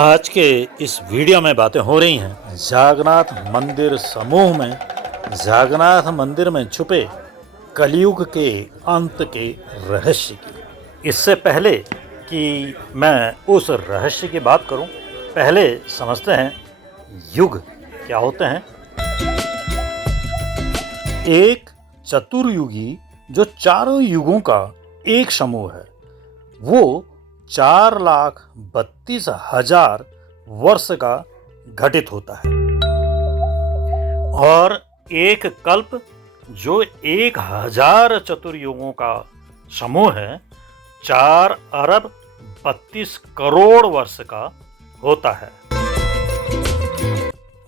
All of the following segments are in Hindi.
आज के इस वीडियो में बातें हो रही हैं जागन्नाथ मंदिर समूह में जागन्नाथ मंदिर में छुपे कलयुग के अंत के रहस्य की। इससे पहले कि मैं उस रहस्य की बात करूं, पहले समझते हैं युग क्या होते हैं। एक चतुर्युगी जो चारों युगों का एक समूह है, वो 4,32,000 वर्ष का घटित होता है। और एक कल्प जो 1,000 चतुर्युगों का समूह है, 4,32,00,00,000 वर्ष का होता है।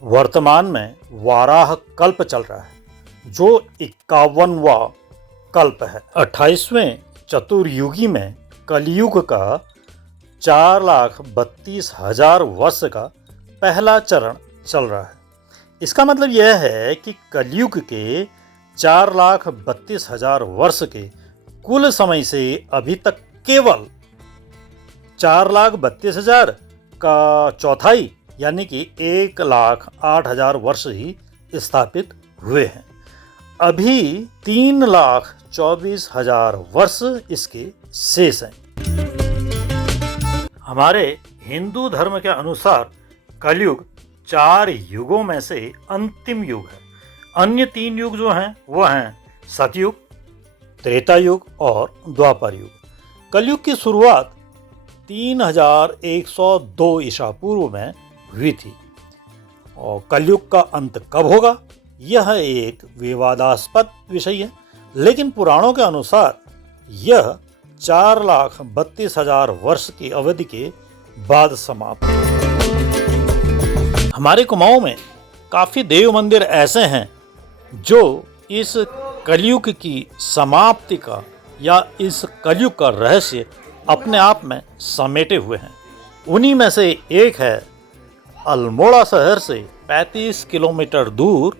वर्तमान में वाराह कल्प चल रहा है जो 51वां कल्प है। 28वें चतुर्युगी में कलयुग का 4,32,000 वर्ष का पहला चरण चल रहा है। इसका मतलब यह है कि कलयुग के 4,32,000 वर्ष के कुल समय से अभी तक केवल 4,32,000 का चौथाई यानी कि 1,08,000 वर्ष ही स्थापित हुए हैं। अभी 3,24,000 वर्ष इसके शेष हैं। हमारे हिंदू धर्म के अनुसार कलयुग 4 युगों में से अंतिम युग है। अन्य 3 युग जो हैं वो हैं सतयुग, त्रेता युग और द्वापर युग। कलयुग की शुरुआत 3102 ईसा पूर्व में हुई थी और कलयुग का अंत कब होगा यह एक विवादास्पद विषय है, लेकिन पुराणों के अनुसार यह 4,32,000 वर्ष की अवधि के बाद समाप्त। हमारे कुमाऊं में काफ़ी देव मंदिर ऐसे हैं जो इस कलयुग की समाप्ति का या इस कलयुग का रहस्य अपने आप में समेटे हुए हैं। उन्हीं में से एक है अल्मोड़ा शहर से 35 किलोमीटर दूर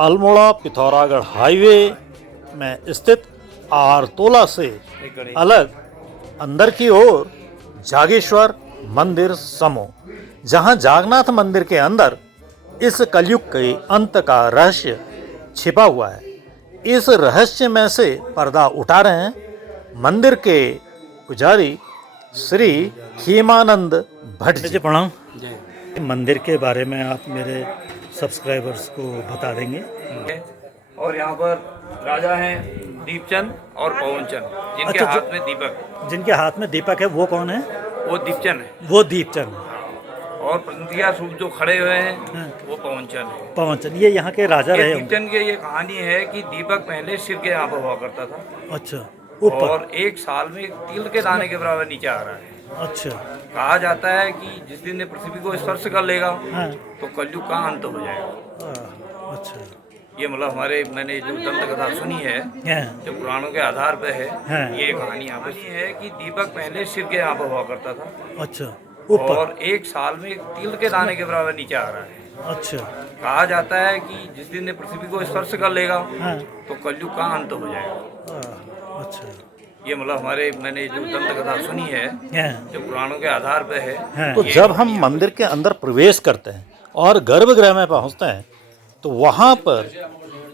अल्मोड़ा पिथौरागढ़ हाईवे में स्थित आरतोला से अलग अंदर की ओर जागेश्वर मंदिर समूह, जहां जागन्नाथ मंदिर के अंदर इस कलयुग के अंत का रहस्य छिपा हुआ है। इस रहस्य में से पर्दा उठा रहे हैं मंदिर के पुजारी श्री खीमानंद भट्ट जी। प्रणाम। मंदिर के बारे में आप मेरे सब्सक्राइबर्स को बता देंगे। और यहाँ पर राजा हैं दीपचंद और पवनचंद, जिनके हाथ में दीपक। जिनके हाथ में दीपक है वो कौन है? वो दीपचंद है। वो दीपचंद। और प्रतिक्रिया सूप जो खड़े हुए हैं वो पवनचंद है। पवनचंद ये यहाँ के राजा रहे। दीपचंद की ये कहानी है कि दीपक पहले शिव के यहाँ पर हुआ करता था। अच्छा। और एक साल में तिल के दाने के बराबर नीचे आ रहा है। अच्छा। कहा जाता है कि जिस दिन ये पृथ्वी को स्पर्श कर लेगा तो कलयुग का अंत हो जाएगा। अच्छा। ये मतलब मैंने जो दंत कथा सुनी है जो पुराणों के आधार पर है, ये कहानी यहाँ पर है कि दीपक पहले शिव के यहाँ पर हुआ करता था। अच्छा। और एक साल में तिल के दाने के बराबर नीचे आ रहा है। अच्छा। कहा जाता है कि जिस दिन ये पृथ्वी को स्पर्श कर लेगा तो कलयुग का अंत हो जाएगा। अच्छा। ये मतलब मैंने जो दंत कथा सुनी है जो पुराणों के आधार पर है। तो जब हम मंदिर के अंदर प्रवेश करते हैं और गर्भगृह में पहुंचते हैं तो वहाँ पर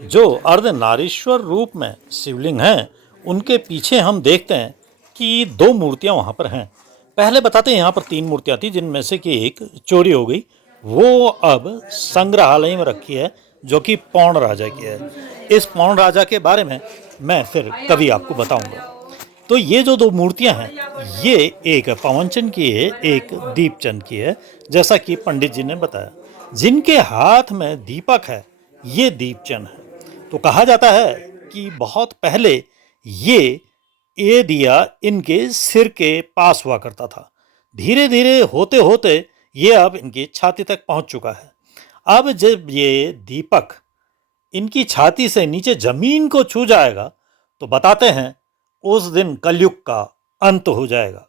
जो अर्धनारीश्वर रूप में शिवलिंग हैं, उनके पीछे हम देखते हैं कि 2 मूर्तियाँ वहाँ पर हैं। पहले बताते हैं यहाँ पर 3 मूर्तियाँ थी, जिनमें से कि एक चोरी हो गई, वो अब संग्रहालय में रखी है जो कि पौंड राजा की है। इस पौंड राजा के बारे में मैं फिर कभी आपको बताऊंगा। तो ये जो 2 मूर्तियाँ हैं, ये एक पवनचंद की है, एक दीपचंद की है, जैसा कि पंडित जी ने बताया। जिनके हाथ में दीपक है ये दीपचंद है। तो कहा जाता है कि बहुत पहले ये दिया इनके सिर के पास हुआ करता था। धीरे धीरे होते होते ये अब इनकी छाती तक पहुंच चुका है। अब जब ये दीपक इनकी छाती से नीचे जमीन को छू जाएगा तो बताते हैं उस दिन कलयुग का अंत हो जाएगा।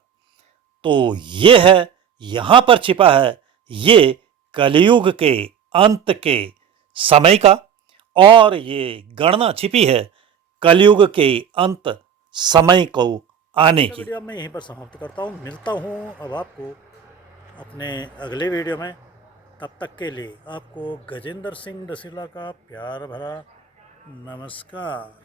तो ये है, यहाँ पर छिपा है ये कलयुग के अंत के समय का, और ये गणना छिपी है कलयुग के अंत समय को आने की। वीडियो मैं यहीं पर समाप्त करता हूँ। मिलता हूँ अब आपको अपने अगले वीडियो में। तब तक के लिए आपको गजेंद्र सिंह डसीला का प्यार भरा नमस्कार।